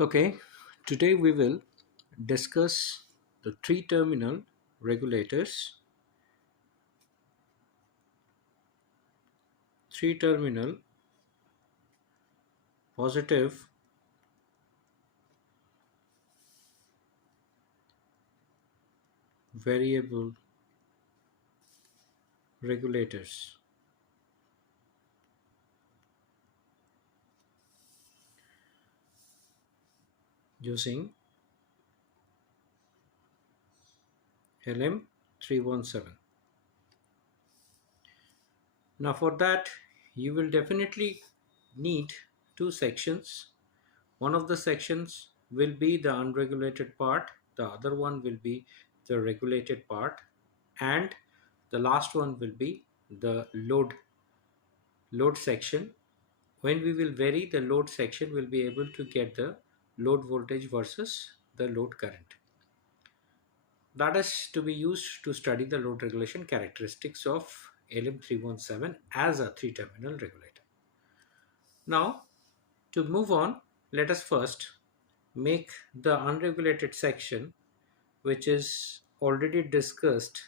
Okay, today we will discuss the three terminal regulators, three terminal positive, variable regulators using LM317. Now, for that, you will definitely need two sections. One of the sections will be the unregulated part, the other one will be the regulated part, and the last one will be the load section. When we will vary the load section, we'll be able to get the load voltage versus the load current. That is to be used to study the load regulation characteristics of LM317 as a three terminal regulator. Now, to move on, let us first make the unregulated section, which is already discussed,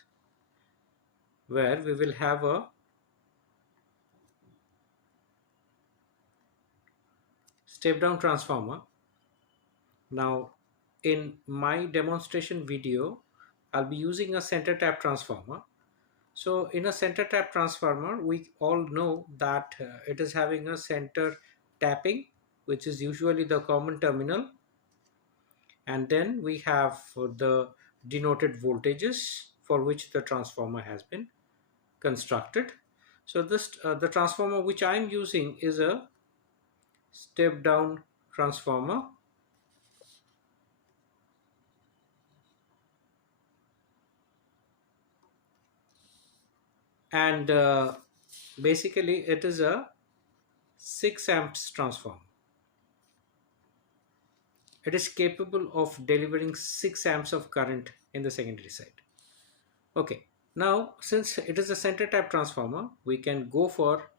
where we will have a step down transformer. Now, in my demonstration video, I'll be using a center tap transformer. So in a center tap transformer, we all know that it is having a center tapping, which is usually the common terminal. And then we have the denoted voltages for which the transformer has been constructed. So the transformer which I'm using is a step down transformer, and basically it is a 6 amps transformer. It is capable of delivering 6 amps of current in the secondary side. Okay, now since it is a center tap transformer, we can go for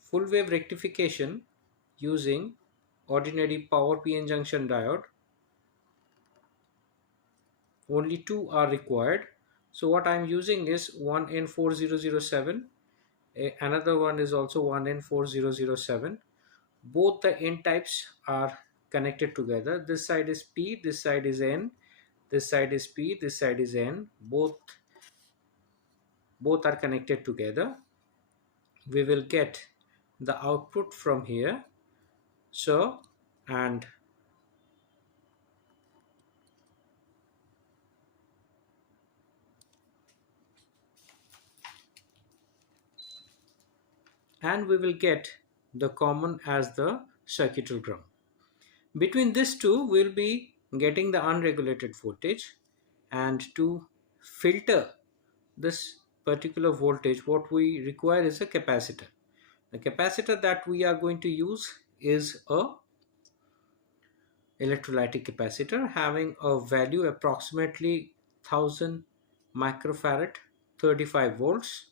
full wave rectification using ordinary power PN junction diode. Only two are required. So what I'm using is 1N4007. Another one is also 1N4007. Both the N types are connected together. This side is P, this side is N, this side is P, this side is N. Both are connected together. We will get the output from here. So, and we will get the common as the circuitry ground. Between these two, we'll be getting the unregulated voltage, and to filter this particular voltage, what we require is a capacitor. The capacitor that we are going to use is a electrolytic capacitor having a value approximately 1000 microfarad, 35 volts.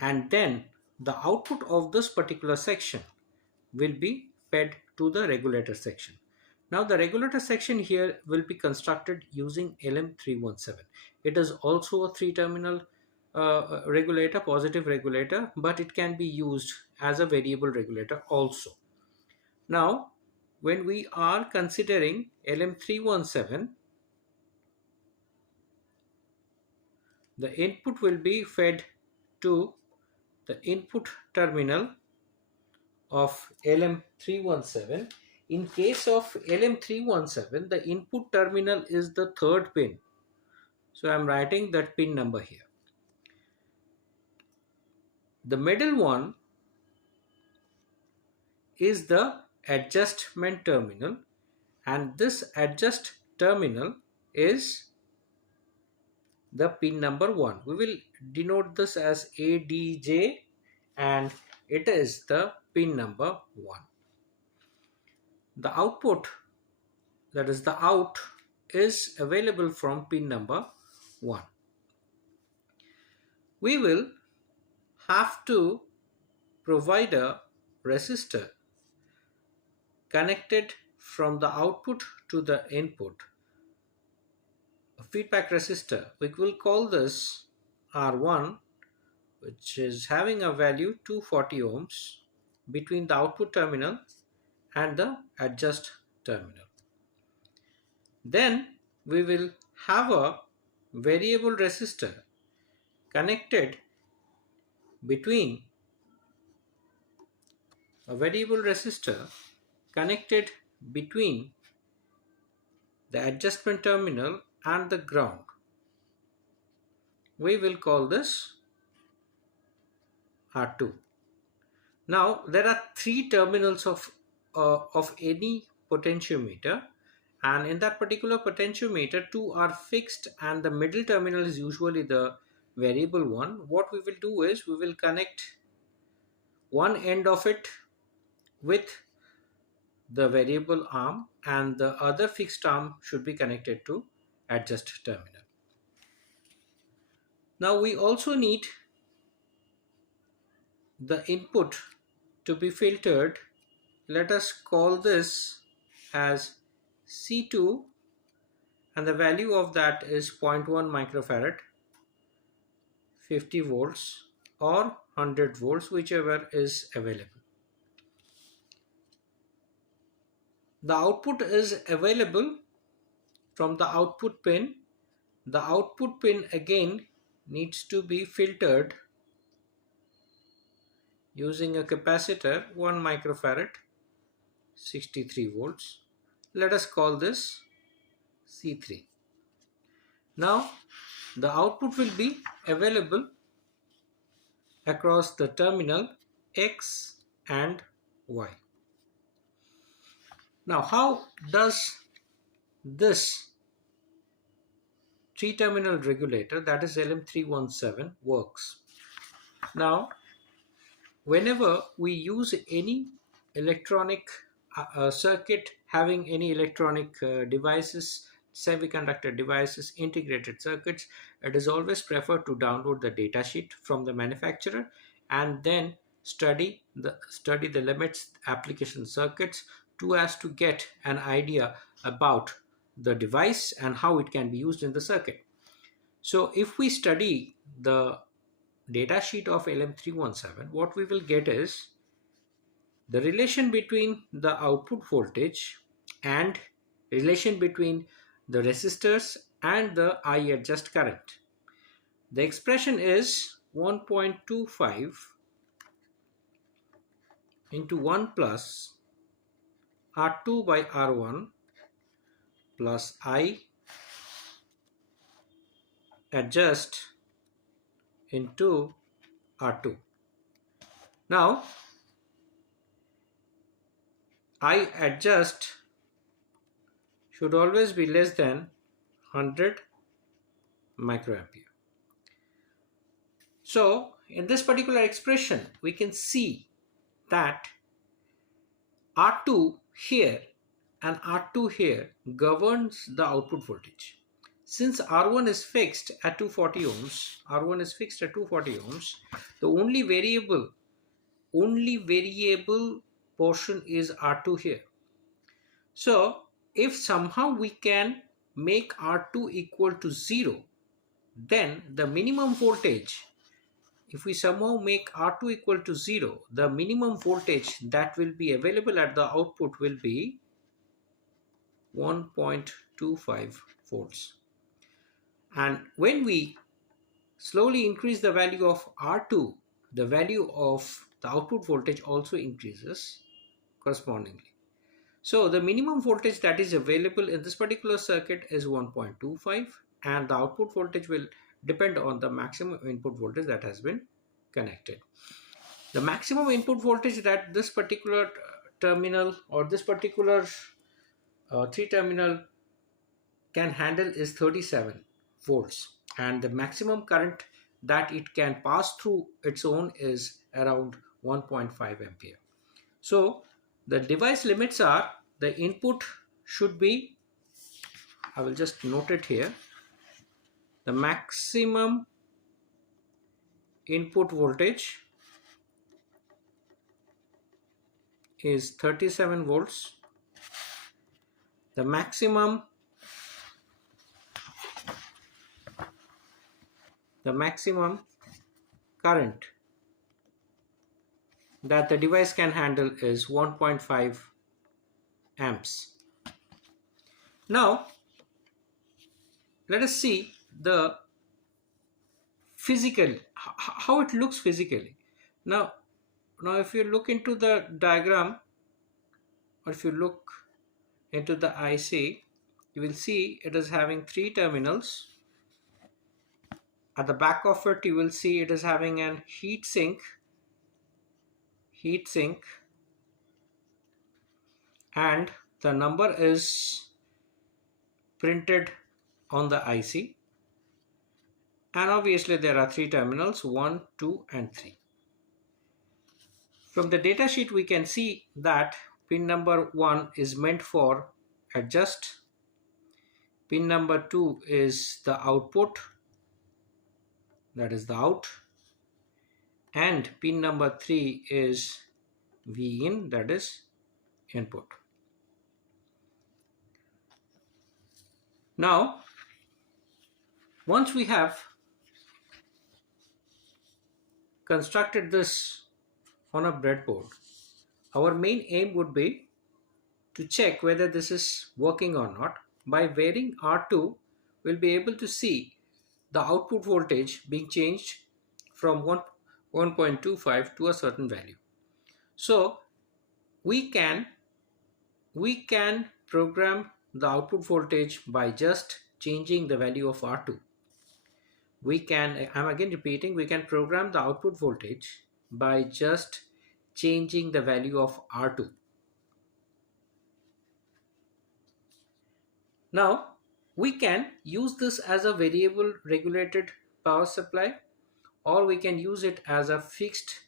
And then the output of this particular section will be fed to the regulator section. Now the regulator section here will be constructed using LM317. It is also a three terminal regulator, positive regulator, but it can be used as a variable regulator also. Now when we are considering LM317, the input will be fed to the input terminal of LM317. In case of LM317, the input terminal is the third pin. So I'm writing that pin number here. The middle one is the adjustment terminal, and this adjust terminal is the pin number 1. We will denote this as ADJ, and it is the pin number 1. The output, that is the out, is available from pin number 1. We will have to provide a resistor connected from the output to the input, a feedback resistor. We will call this R1, which is having a value 240 ohms between the output terminal and the adjust terminal. Then we will have a variable resistor connected between a variable resistor connected between the adjustment terminal and the ground. We will call this R2. Now there are three terminals of any potentiometer, and in that particular potentiometer two are fixed and the middle terminal is usually the variable one. What we will do is we will connect one end of it with the variable arm and the other fixed arm should be connected to adjust terminal. Now we also need the input to be filtered. Let us call this as C2, and the value of that is 0.1 microfarad, 50 volts or 100 volts, whichever is available. The output is available from the output pin. The output pin again needs to be filtered using a capacitor 1 microfarad, 63 volts. Let us call this C3. Now the output will be available across the terminal X and Y. Now how does this 3-terminal regulator, that is LM317, works? Now whenever we use any electronic circuit having any electronic devices, semiconductor devices, integrated circuits, it is always preferred to download the data sheet from the manufacturer and then study the limits, application circuits, as to get an idea about the device and how it can be used in the circuit. So if we study the data sheet of LM317, what we will get is the relation between the output voltage and relation between the resistors and the I adjust current. The expression is 1.25 into 1 plus R2 by R1 plus I adjust into R2. Now I adjust should always be less than 100 microampere. So in this particular expression we can see that R2 here and R2 here governs the output voltage. Since R1 is fixed at 240 ohms, the only variable portion is R2 here. So if somehow we can make R2 equal to 0, then the minimum voltage, if we somehow make R2 equal to 0, the minimum voltage that will be available at the output will be 1.25 volts. And when we slowly increase the value of R2, the value of the output voltage also increases correspondingly. So the minimum voltage that is available in this particular circuit is 1.25, and the output voltage will depend on the maximum input voltage that has been connected. The maximum input voltage that this particular terminal or this particular 3-terminal can handle is 37 volts, and the maximum current that it can pass through its own is around 1.5 ampere. So the device limits are, the input should be, I will just note it here, the maximum input voltage is 37 volts. The maximum current that the device can handle is 1.5 amps. Now let us see the physical, how it looks physically. Now if you look into the diagram, or if you look into the IC, you will see it is having three terminals. At the back of it, you will see it is having an heat sink, and the number is printed on the IC. And obviously there are three terminals, 1, 2 and 3. From the data sheet we can see that pin number 1 is meant for adjust, pin number 2 is the output, that is the out, and pin number 3 is V in, that is input. Now once we have constructed this on a breadboard, our main aim would be to check whether this is working or not. By varying R2, we'll be able to see the output voltage being changed from 1.25 to a certain value. So we can program the output voltage by just changing the value of R2. I'm again repeating, we can program the output voltage by just changing the value of R2. Now we can use this as a variable regulated power supply, or we can use it as a fixed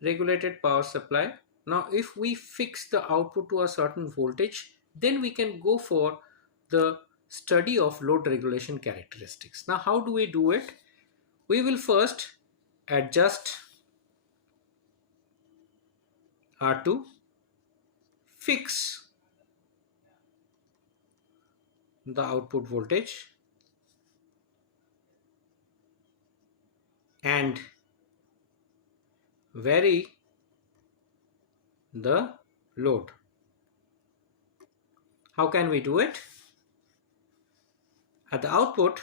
regulated power supply. Now if we fix the output to a certain voltage, then we can go for the study of load regulation characteristics. Now how do we do it? We will first adjust R2, fix the output voltage, and vary the load. How can we do it? At the output,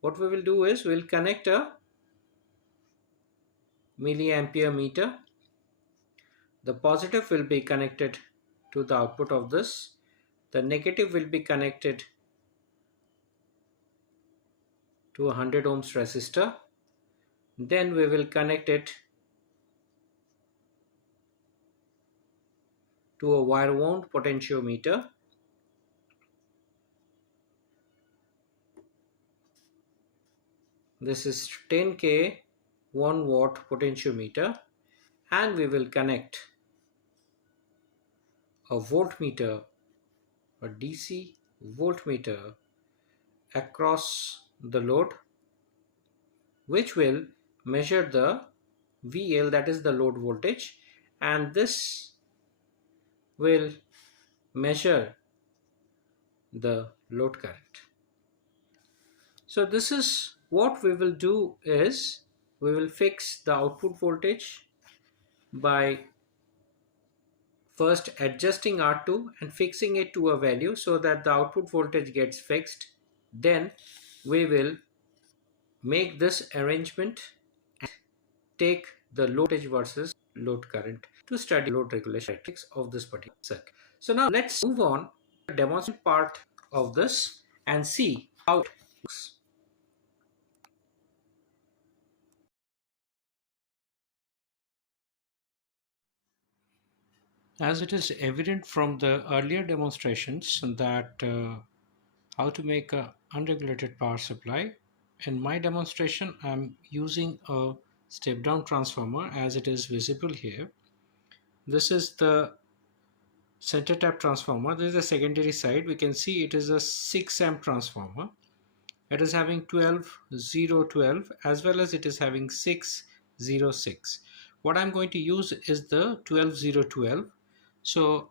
what we will do is we'll connect a milliampere meter. The positive will be connected to the output of this. The negative will be connected to a 100 ohms resistor. Then we will connect it to a wire wound potentiometer. This is 10K 1 watt potentiometer, and we will connect a voltmeter, a DC voltmeter across the load, which will measure the VL, that is the load voltage, and this will measure the load current. So this is what we will do, is we will fix the output voltage by first adjusting R2 and fixing it to a value so that the output voltage gets fixed. Then we will make this arrangement and take the load voltage versus load current to study load regulation of this particular circuit. So now let's move on to the demonstration part of this and see how it works. As it is evident from the earlier demonstrations that how to make an unregulated power supply, in my demonstration I'm using a step down transformer as it is visible here. This is the center tap transformer. This is the secondary side. We can see it is a 6 amp transformer. It is having 12-0-12 as well as it is having 6-0-6. What I'm going to use is the 12-0-12. So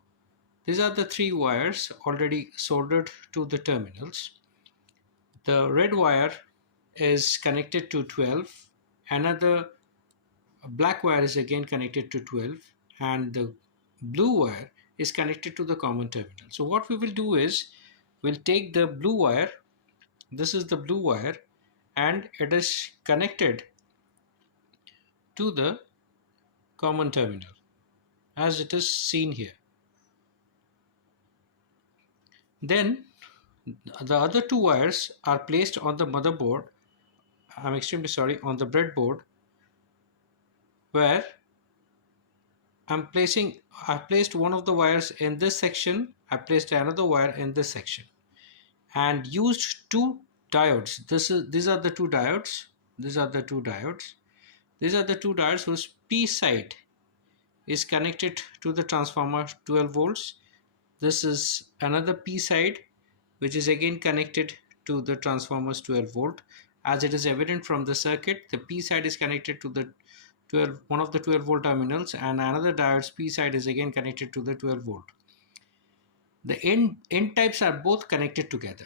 these are the three wires already soldered to the terminals. The red wire is connected to 12, another black wire is again connected to 12, and the blue wire is connected to the common terminal. So what we will do is we'll take the blue wire, this is the blue wire, and it is connected to the common terminal as it is seen here. Then the other two wires are placed on the motherboard, I'm extremely sorry, on the breadboard, where I placed one of the wires in this section, I placed another wire in this section, and used two diodes. These are the two diodes. These are the two diodes. These are the two diodes whose P side is connected to the transformer 12 volts. This is another P side which is again connected to the transformer's 12 volt. As it is evident from the circuit, the P side is connected to the one of the 12 volt terminals, and another diode's P side is again connected to the 12 volt. The N types are both connected together.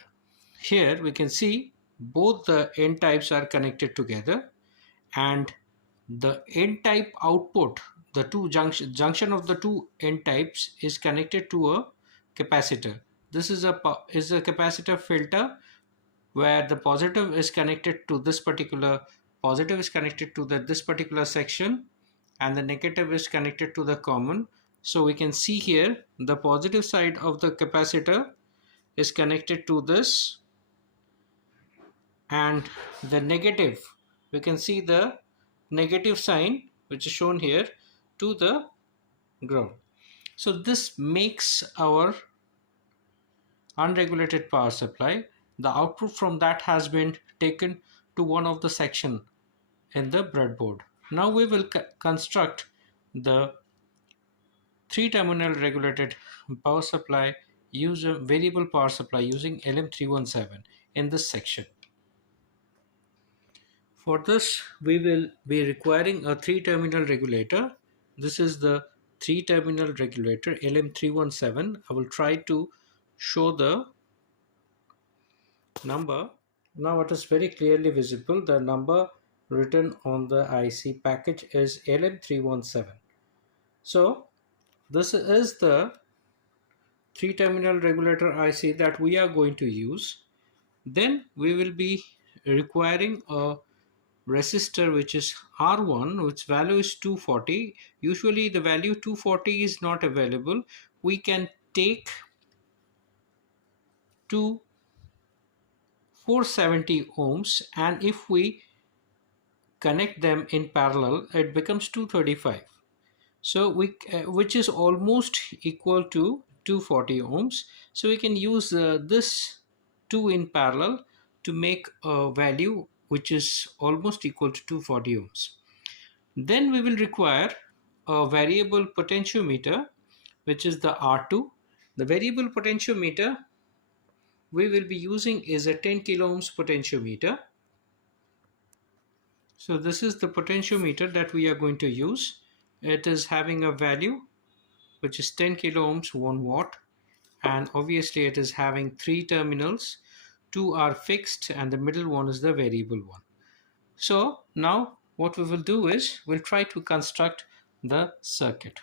Here we can see both the N types are connected together, and the N type output, the two junction of the two N types is connected to a capacitor. This is a capacitor filter where the positive is connected to this particular this particular section, and the negative is connected to the common. So we can see here the positive side of the capacitor is connected to this, and the negative, we can see the negative sign which is shown here, to the ground. So this makes our unregulated power supply. The output from that has been taken to one of the section in the breadboard. Now we will construct the three terminal regulated power supply, use a variable power supply using LM317 in this section. For this, we will be requiring a three terminal regulator. This is the three terminal regulator LM317. I will try to show the number. Now it is very clearly visible. The number written on the IC package is LM317. So this is the three terminal regulator IC that we are going to use. Then we will be requiring a resistor which is R1, which value is 240. Usually the value 240 is not available. We can take 470 ohms, and if we connect them in parallel, it becomes 235. So which is almost equal to 240 ohms. So we can use this two in parallel to make a value which is almost equal to 240 ohms. Then we will require a variable potentiometer, which is the R2. The variable potentiometer we will be using is a 10 kilo ohms potentiometer. So this is the potentiometer that we are going to use. It is having a value which is 10 kilo ohms 1 watt, and obviously it is having three terminals. Two are fixed and the middle one is the variable one. So now what we will do is we'll try to construct the circuit.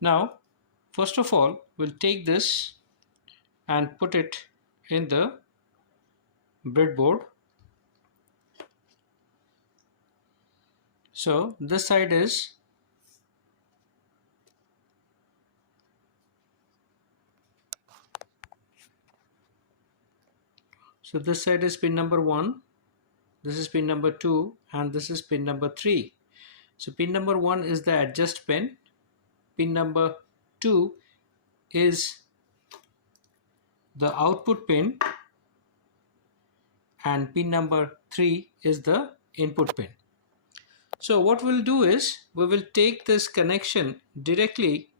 Now first of all, we'll take this and put it in the breadboard. So this side is pin number 1, this is pin number 2, and this is pin number 3. So pin number 1 is the adjust pin, pin number 2 is the output pin, and pin number 3 is the input pin. So what we'll do is we will take this connection directly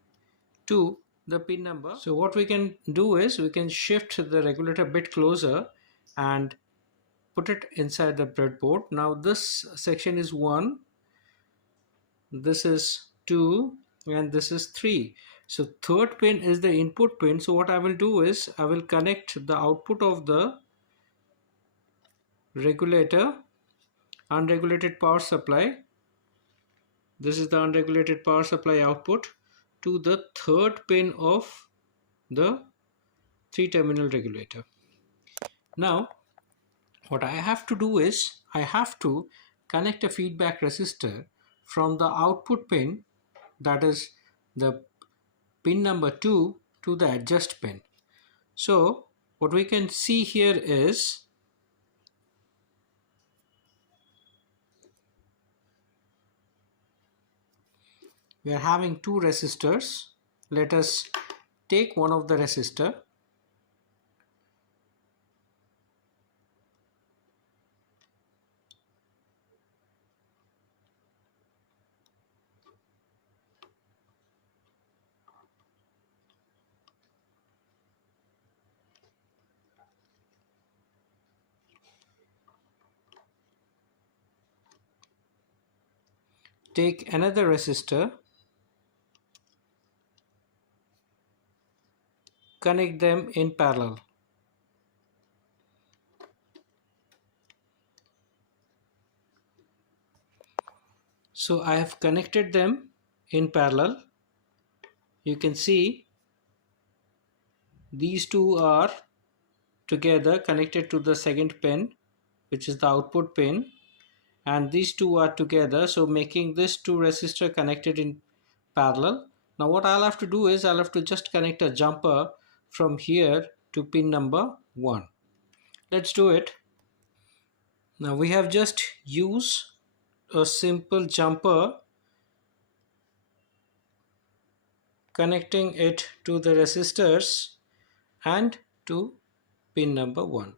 to the pin number. So what we can do is we can shift the regulator a bit closer and put it inside the breadboard. Now this section is 1, this is 2, and this is 3. So third pin is the input pin. So what I will do is I will connect the output of the regulator, unregulated power supply. This is the unregulated power supply output to the third pin of the 3-terminal regulator. Now what I have to do is I have to connect a feedback resistor from the output pin, that is the pin number 2, to the adjust pin. So what we can see here is we are having two resistors. Let us take one of the resistor, take another resistor, connect them in parallel. So I have connected them in parallel. You can see these two are together connected to the second pin, which is the output pin, and these two are together, so making this two resistor connected in parallel. Now what I'll have to do is I'll have to just connect a jumper from here to pin number 1. Let's do it. Now we have just used a simple jumper connecting it to the resistors and to pin number 1.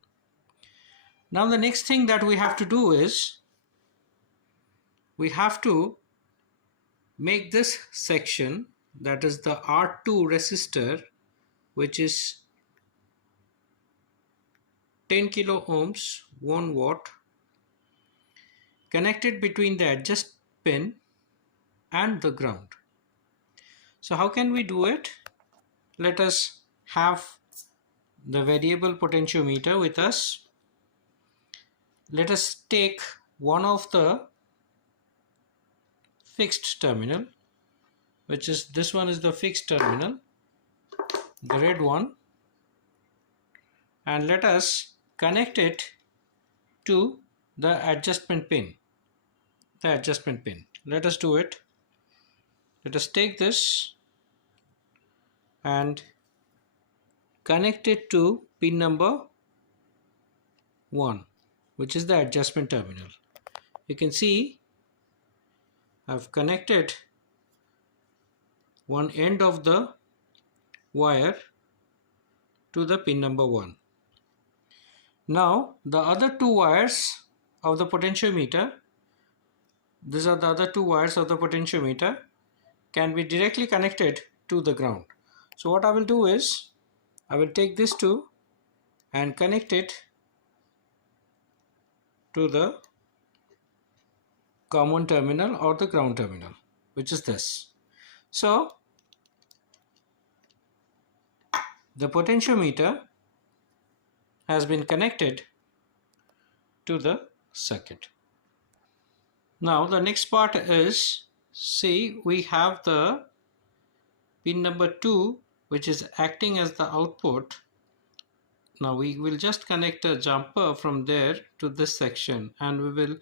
Now the next thing that we have to do is we have to make this section, that is the R2 resistor, which is 10 kilo ohms, 1 watt, connected between the adjust pin and the ground. So how can we do it? Let us have the variable potentiometer with us. Let us take one of the fixed terminal, which is this one is the fixed terminal, the red one, and let us connect it to the adjustment pin. Let us do it. Let us take this and connect it to pin number 1, which is the adjustment terminal. You can see I've connected one end of the wire to the pin number 1. Now the other two wires of the potentiometer, these are the other two wires of the potentiometer, can be directly connected to the ground. So what I will do is I will take this two and connect it to the common terminal or the ground terminal, which is this. So the potentiometer has been connected to the circuit. Now the next part is, see, we have the pin number 2, which is acting as the output. Now we will just connect a jumper from there to this section, and we will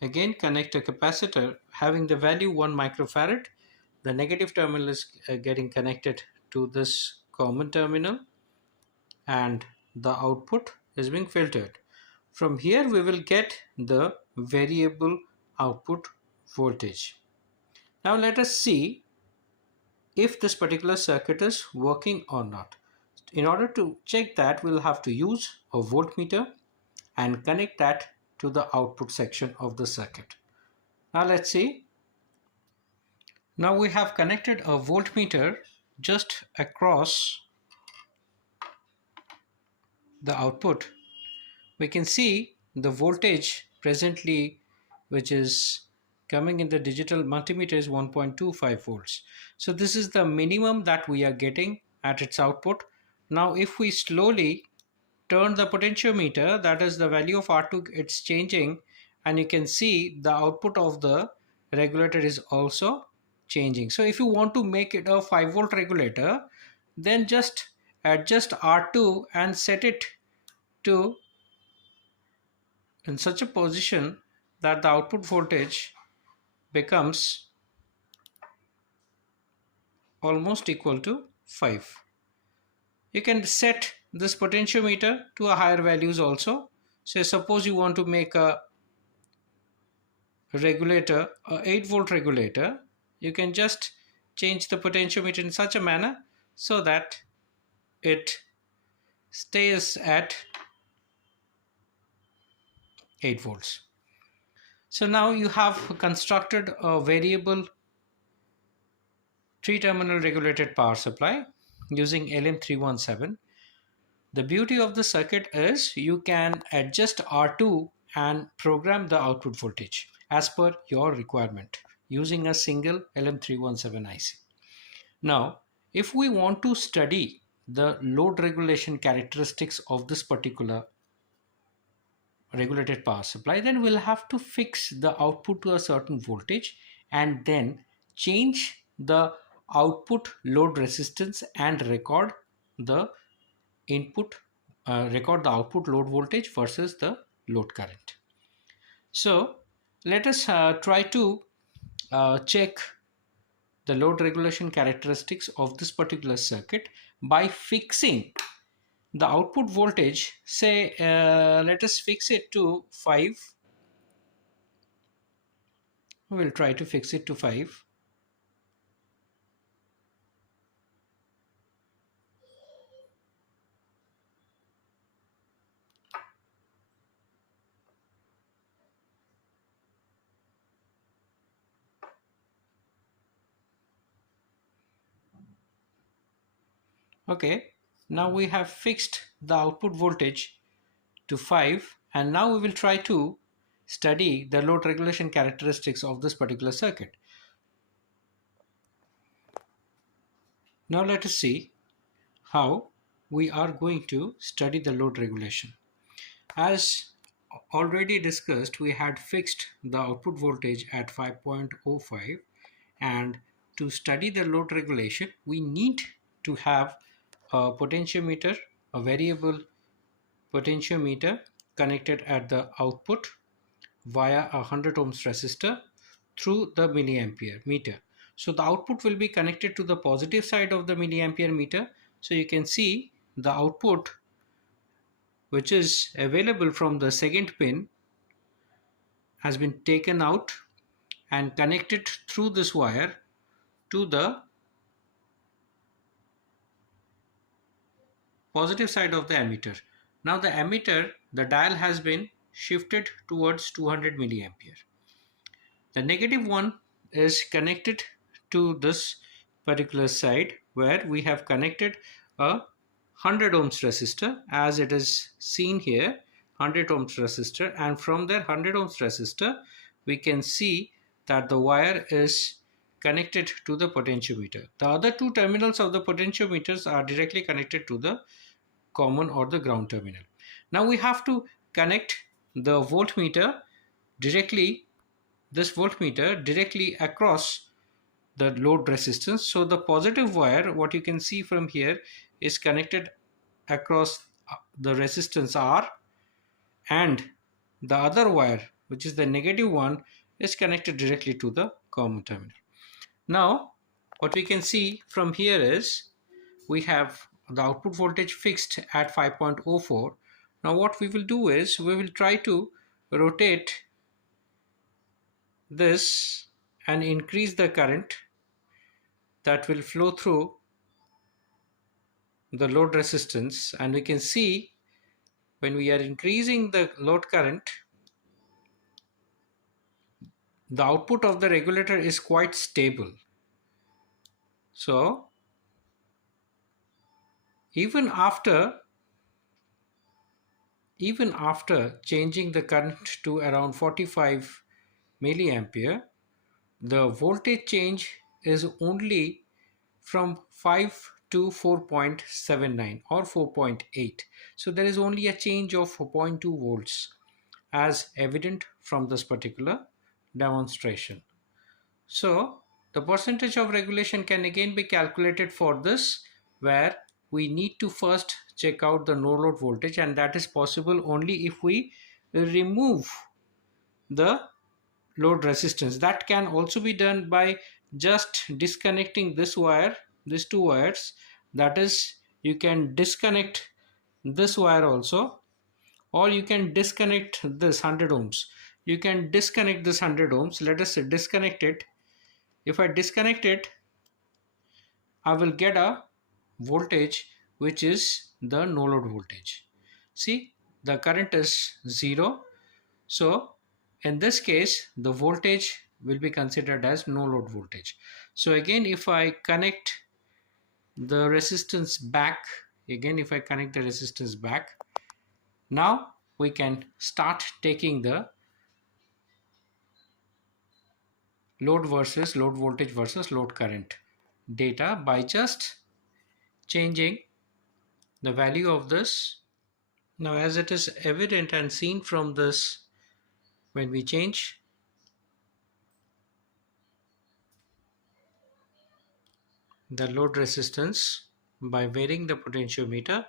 again connect a capacitor having the value 1 microfarad. The negative terminal is getting connected to this common terminal, and the output is being filtered. From here we will get the variable output voltage. Now let us see if this particular circuit is working or not. In order to check that, we'll have to use a voltmeter and connect that to the output section of the circuit. Now let's see. Now we have connected a voltmeter just across the output. We can see the voltage presently, which is coming in the digital multimeter is 1.25 volts. So this is the minimum that we are getting at its output. Now if we slowly turn the potentiometer, that is the value of R2, it's changing, and you can see the output of the regulator is also changing. So if you want to make it a 5 volt regulator, then just adjust R2 and set it to in such a position that the output voltage becomes almost equal to 5. You can set this potentiometer to a higher values also. So suppose you want to make a regulator, a 8 volt regulator, you can just change the potentiometer in such a manner so that it stays at 8 volts. So now you have constructed a variable 3-terminal regulated power supply using LM317. The beauty of the circuit is you can adjust R2 and program the output voltage as per your requirement using a single LM317 IC. Now, if we want to study the load regulation characteristics of this particular regulated power supply, then we'll have to fix the output to a certain voltage and then change the output load resistance and record the record the output load voltage versus the load current. So let us try to check the load regulation characteristics of this particular circuit by fixing the output voltage. Say let us fix it to 5. We'll try to fix it to 5. Okay, now we have fixed the output voltage to 5, and now we will try to study the load regulation characteristics of this particular circuit. Now let us see how we are going to study the load regulation. As already discussed, we had fixed the output voltage at 5.05, and to study the load regulation we need to have a potentiometer, a variable potentiometer connected at the output via a 100 ohms resistor through the milliampere meter. So the output will be connected to the positive side of the milliampere meter. So you can see the output which is available from the second pin has been taken out and connected through this wire to the positive side of the ammeter. Now the ammeter, the dial has been shifted towards 200 milliampere. The negative one is connected to this particular side where we have connected a 100 ohms resistor, as it is seen here, 100 ohms resistor, and from that 100 ohms resistor we can see that the wire is connected to the potentiometer. The other two terminals of the potentiometers are directly connected to the common or the ground terminal. Now we have to connect the voltmeter directly, this voltmeter directly across the load resistance. So the positive wire, what you can see from here, is connected across the resistance R, and the other wire, which is the negative one, is connected directly to the common terminal. Now what we can see from here is we have the output voltage fixed at 5.04. Now what we will do is we will try to rotate this and increase the current that will flow through the load resistance, and we can see when we are increasing the load current, the output of the regulator is quite stable. So even after changing the current to around 45 milliampere, the voltage change is only from 5 to 4.79 or 4.8. So there is only a change of 4.2 volts as evident from this particular demonstration. So the percentage of regulation can again be calculated for this, where we need to first check out the no load voltage, and that is possible only if we remove the load resistance. That can also be done by just disconnecting this wire, these two wires. That is, you can disconnect this wire also, or you can disconnect this 100 ohms. You can disconnect this 100 ohms. Let us disconnect it. If I disconnect it, I will get a voltage which is the no load voltage. See, the current is 0. So in this case, the voltage will be considered as no load voltage. So again, if I connect the resistance back, now we can start taking the load voltage versus load current data by just changing the value of this. Now, as it is evident and seen from this, when we change the load resistance by varying the potentiometer,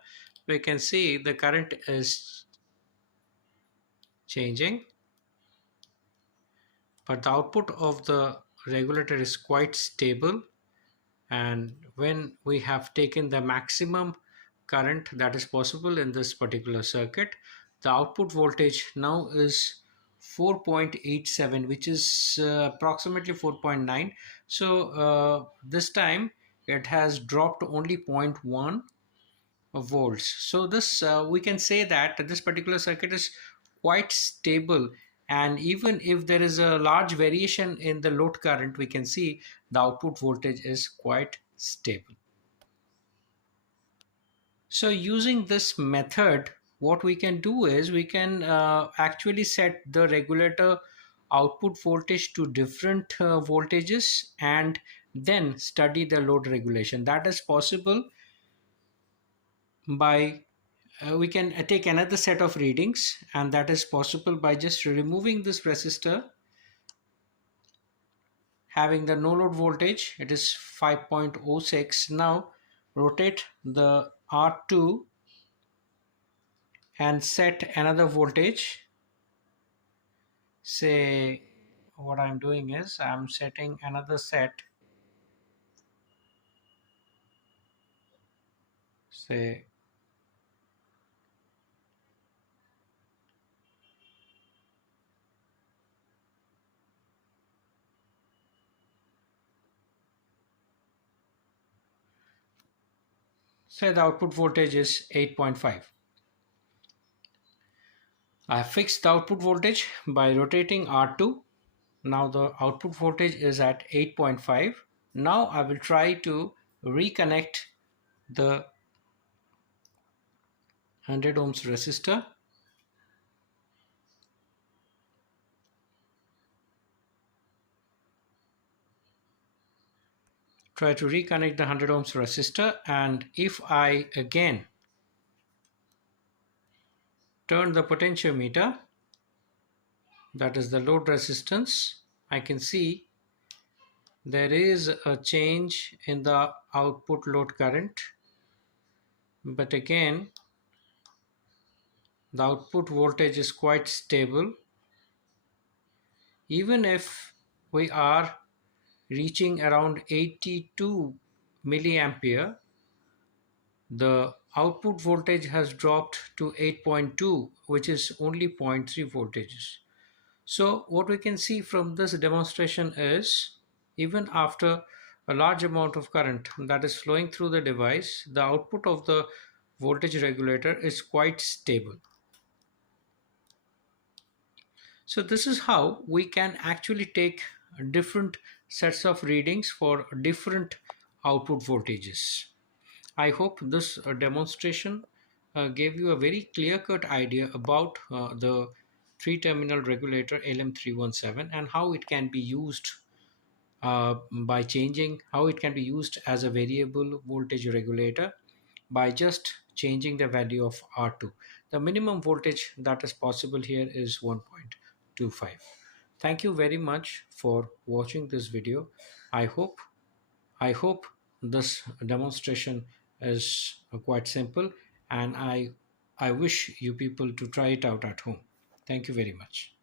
we can see the current is changing, but the output of the regulator is quite stable. And when we have taken the maximum current that is possible in this particular circuit, the output voltage now is 4.87, which is approximately 4.9. So this time it has dropped only 0.1 volts. So this we can say that this particular circuit is quite stable, and even if there is a large variation in the load current, we can see the output voltage is quite stable. So using this method, what we can do is we can actually set the regulator output voltage to different voltages and then study the load regulation. That is possible by we can take another set of readings, and that is possible by just removing this resistor having the no load voltage. It is 5.06. Now rotate the R2 and set another voltage. Say what I'm doing is I'm setting another set, say the output voltage is 8.5. I have fixed the output voltage by rotating R2. Now the output voltage is at 8.5. Now I will try to reconnect the 100 ohms resistor. Try to reconnect the 100 ohms resistor, and if I again turn the potentiometer, that is the load resistance, I can see there is a change in the output load current, but again the output voltage is quite stable. Even if we are reaching around 82 milliampere, the output voltage has dropped to 8.2, which is only 0.3 voltages. So what we can see from this demonstration is, even after a large amount of current that is flowing through the device, the output of the voltage regulator is quite stable. So this is how we can actually take different sets of readings for different output voltages. I hope this demonstration gave you a very clear-cut idea about the three-terminal regulator LM317 and how it can be used by changing how it can be used as a variable voltage regulator by just changing the value of R2. The minimum voltage that is possible here is 1.25. Thank you very much for watching this video. I hope I hope this demonstration is quite simple, and I wish you people to try it out at home. Thank you very much.